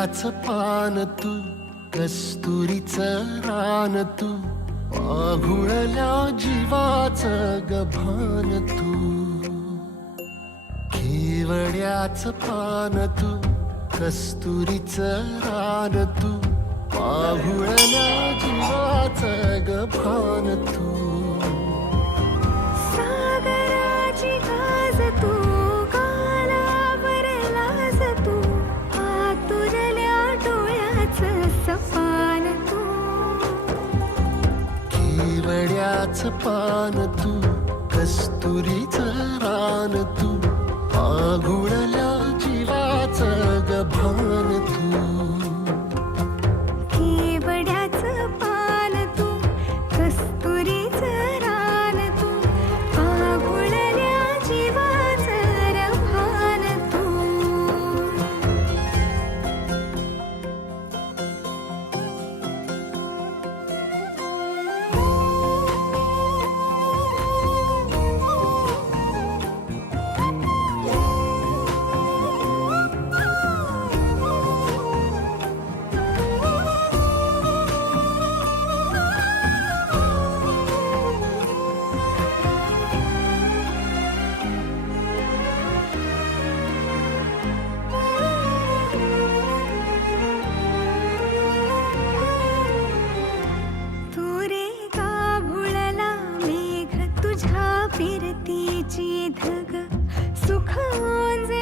केवड्याच पान तू, कस्तुरीचं रान तू, पाघुळल्या जीवाचं गभान तू. केवड्याच पान तू, कस्तुरीचं रान तू, पाघुळल्या जीवाचं गभान तू. सागराची गाज तू, कालावर लाज तू, आतुरल्या डोळ्याचं सपान तू. केवड्याच पान तू, कस्तुरीचं रान तू, पाघुळल्या जीवाचं गभान तू. केवड्याचं पान तू, कस्तुरीचं रान तू, पाघुळल्या जीवाचं रभान तू. तुझ्या फिरतीची धग, सुख ओंजळी